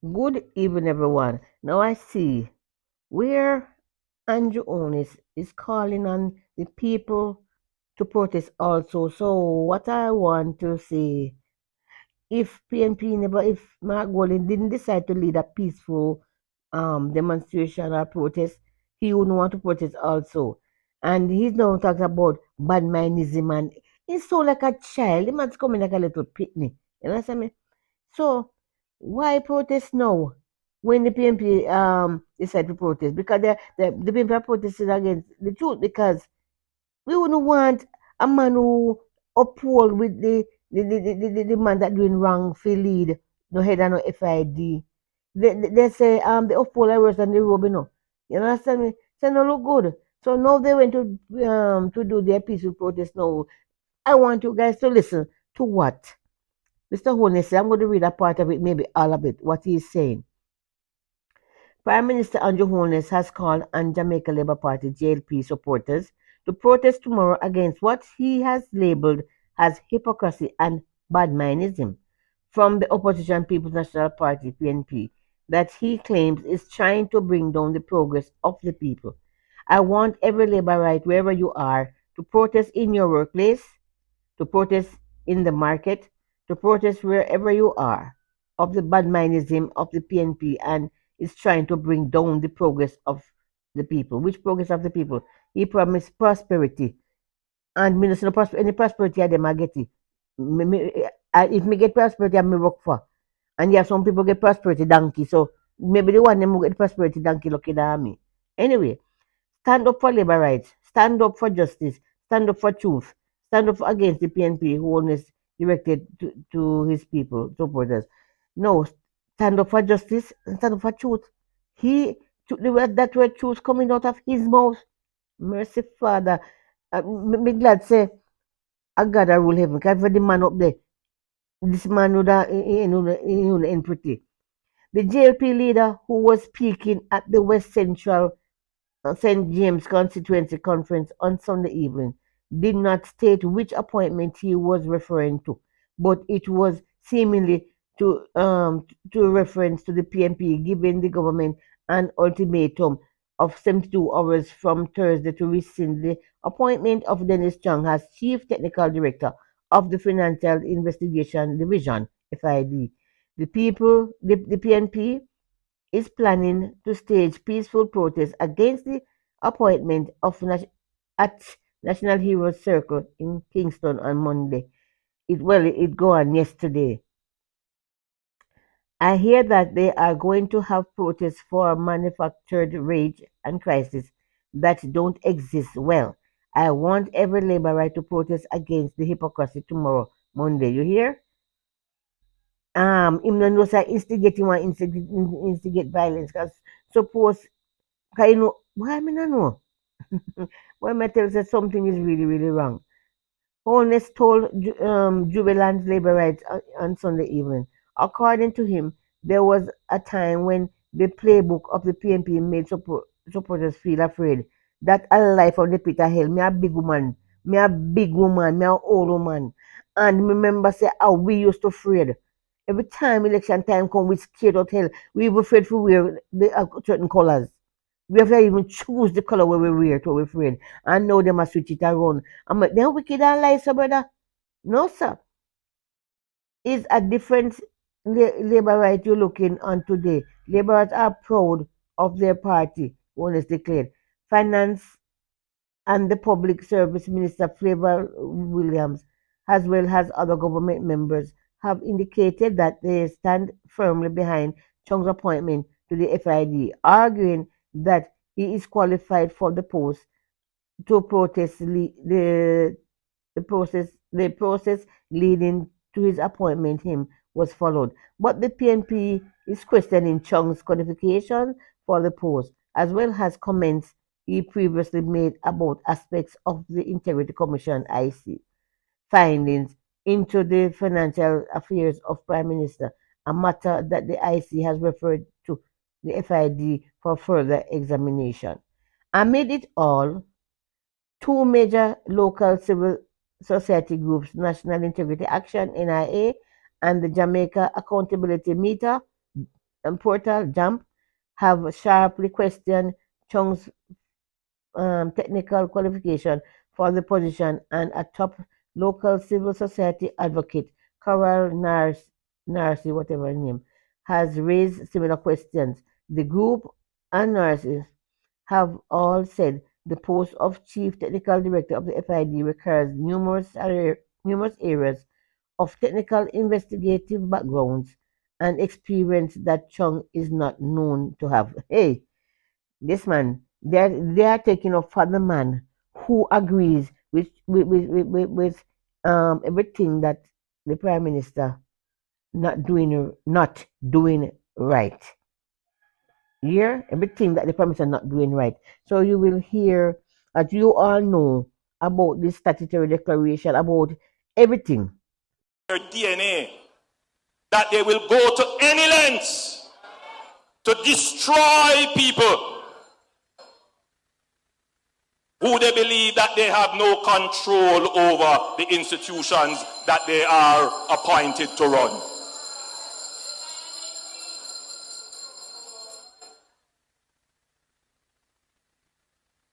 Good evening, everyone. Now I see where Andrew Holness is calling on the people to protest also. So what I want to say, if PNP never, if Mark Golding didn't decide to lead a peaceful demonstration or protest, he wouldn't want to protest also. And he's now talking about bad mindism and he's so like a child. The man's coming like a little pitney. You understand me? So why protest now when the PNP decide to protest? Because the PNP are protesting against the truth because we wouldn't want a man who uphold with the man that doing wrong for lead no head and no FID. They say the uphold are worse than the robe, you know. You understand me? So no look good. So now they went to do their peaceful protest now. I want you guys to listen to what Mr. Holness, I'm going to read a part of it, maybe all of it, what he's saying. Prime Minister Andrew Holness has called on Jamaica Labour Party JLP supporters to protest tomorrow against what he has labelled as hypocrisy and badmanism from the opposition People's National Party PNP that he claims is trying to bring down the progress of the people. I want every Labour right wherever you are to protest in your workplace, to protest in the market, to protest wherever you are, of the badmanism of the PNP and is trying to bring down the progress of the people. Which progress of the people? He promised prosperity. And me no see no any prosperity of them I get it. If me get prosperity, I me work for. And yeah, some people get prosperity donkey. So maybe the one them who get prosperity donkey lucky than me. Anyway, stand up for labor rights. Stand up for justice. Stand up for truth. Stand up against the PNP who is directed to his people, supporters. No, stand up for justice and stand up for truth. He took the word that word truth coming out of his mouth. Mercy, Father. Me glad say, I God I rule heaven. Because for the man up there, this man would have in pretty. The JLP leader who was speaking at the West Central St. James Constituency Conference on Sunday evening did not state which appointment he was referring to, but it was seemingly to reference to the PNP giving the government an ultimatum of 72 hours from Thursday to rescind the appointment of Dennis Chung as Chief Technical Director of the Financial Investigation Division (FID). The PNP is planning to stage peaceful protests against the appointment of at National Heroes Circle in Kingston on Monday. It go on yesterday. I hear that they are going to have protests for manufactured rage and crisis that don't exist. Well, I want every labor right to protest against the hypocrisy tomorrow, Monday. You hear? Him no know say instigating one instigate violence. Cause suppose, cause you know, why I mean I know. When I tell you that something is really, really wrong. Holness told Jubilant labor rights on Sunday evening. According to him, there was a time when the playbook of the PNP made supporters feel afraid that a life of the pit of hell, me a big woman, me a old woman. And remember say how we used to afraid. Every time election time come, we scared of hell. We were afraid to wear the certain colors. We have to even choose the color where we wear to we're afraid. And now they must switch it around. I'm like, they're wicked and lie, sir, brother. No, sir. It's a different labor right you're looking on today. Laborers are proud of their party, one is declared. Finance and the Public Service Minister Flavor Williams, as well as other government members, have indicated that they stand firmly behind Chung's appointment to the FID, arguing that he is qualified for the post to protest the process leading to his appointment him was followed. But the PNP is questioning Chung's qualification for the post, as well as comments he previously made about aspects of the Integrity Commission (IC) findings into the financial affairs of Prime Minister, a matter that the IC has referred to the FID for further examination. Amid it all, two major local civil society groups, National Integrity Action (NIA) and the Jamaica Accountability Meter portal jump have sharply questioned Chung's technical qualification for the position, and a top local civil society advocate, Carol Narcy, whatever her name, has raised similar questions. The group and nurses have all said the post of Chief Technical Director of the FID requires numerous areas of technical investigative backgrounds and experience that Chung is not known to have. Hey, this man, they are taking up for the man who agrees with everything that the Prime Minister not doing right. Hear everything that the Prime Minister not doing right. So you will hear, as you all know, about this statutory declaration, about everything. Their DNA, that they will go to any lengths to destroy people who they believe that they have no control over the institutions that they are appointed to run.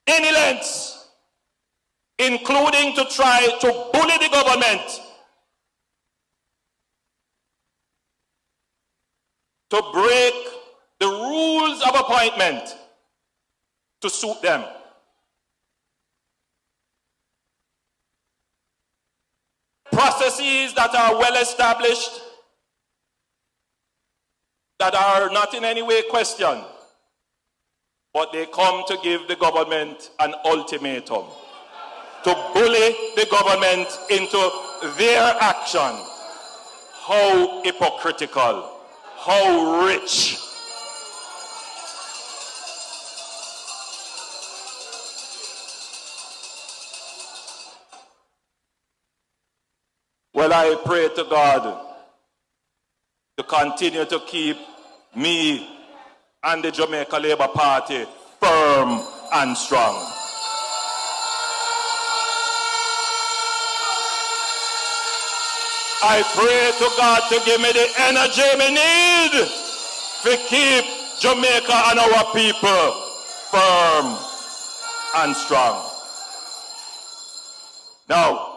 Any lengths, including to try to bully the government, to break the rules of appointment to suit them. Processes that are well established, that are not in any way questioned, but they come to give the government an ultimatum, to bully the government into their action. How hypocritical, how rich. Well, I pray to God to continue to keep me and the Jamaica Labour Party firm and strong. I pray to God to give me the energy we need to keep Jamaica and our people firm and strong. Now,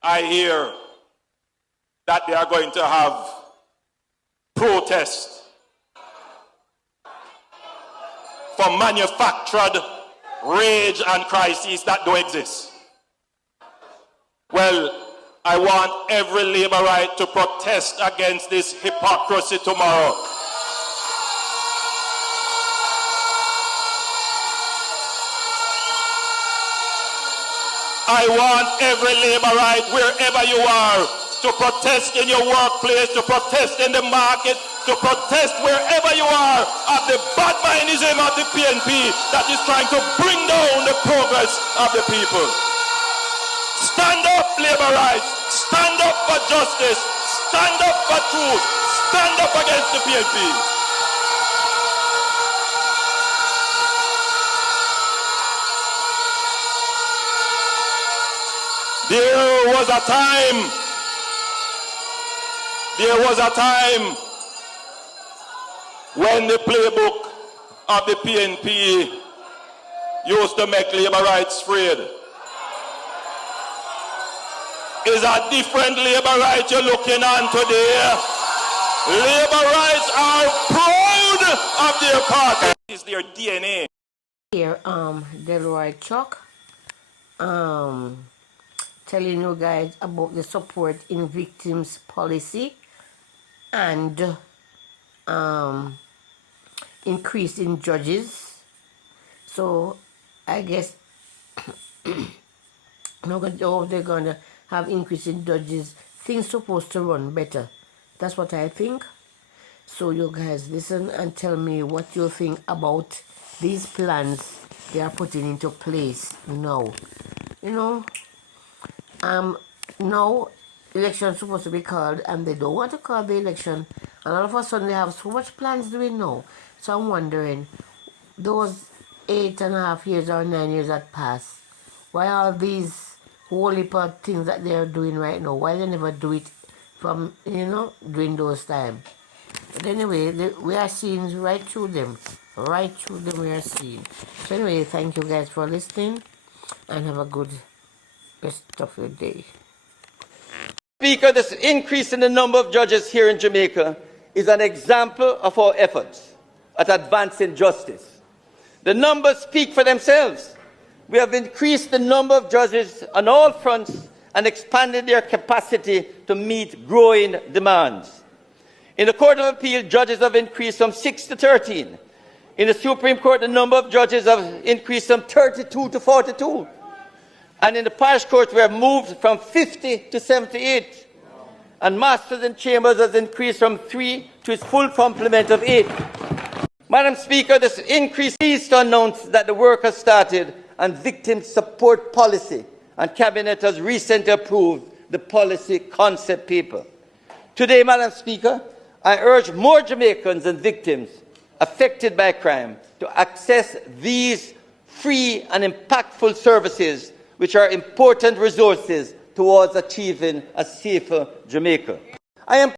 I hear that they are going to have protests for manufactured rage and crises that don't exist. Well, I want every Labourite to protest against this hypocrisy tomorrow. I want every Labourite, wherever you are, to protest in your workplace, to protest in the market, to protest wherever you are of the bad mindism of the PNP that is trying to bring down the progress of the people. Stand up, Labourites. Stand up for justice. Stand up for truth. Stand up against the PNP. There was a time when the playbook of the PNP used to make Labourites afraid. Is a different Labourite you're looking on today. Labourites are proud of their party. It's their DNA. Here, Delroy Chuck, telling you guys about the support in victims policy and increase in judges. So I guess they're going to have increase in judges. Things supposed to run better. That's what I think. So you guys listen and tell me what you think about these plans they are putting into place now. You know, now elections supposed to be called and they don't want to call the election, and all of a sudden they have so much plans doing now. So I'm wondering, those 8.5 years or 9 years that passed, why all these whole heap of things that they're doing right now, why they never do it from, during those times? But anyway, we are seeing right through them. Right through them we are seeing. So anyway, thank you guys for listening and have a good rest of your day. Speaker, this increase in the number of judges here in Jamaica is an example of our efforts at advancing justice. The numbers speak for themselves. We have increased the number of judges on all fronts and expanded their capacity to meet growing demands. In the Court of Appeal, judges have increased from 6 to 13. In the Supreme Court, the number of judges have increased from 32 to 42. And in the parish court, we have moved from 50 to 78. And masters and chambers has increased from 3 to its full complement of 8. Madam Speaker, this increase is to announce that the work has started on victim support policy, and Cabinet has recently approved the policy concept paper. Today, Madam Speaker, I urge more Jamaicans and victims affected by crime to access these free and impactful services, which are important resources towards achieving a safer Jamaica. I am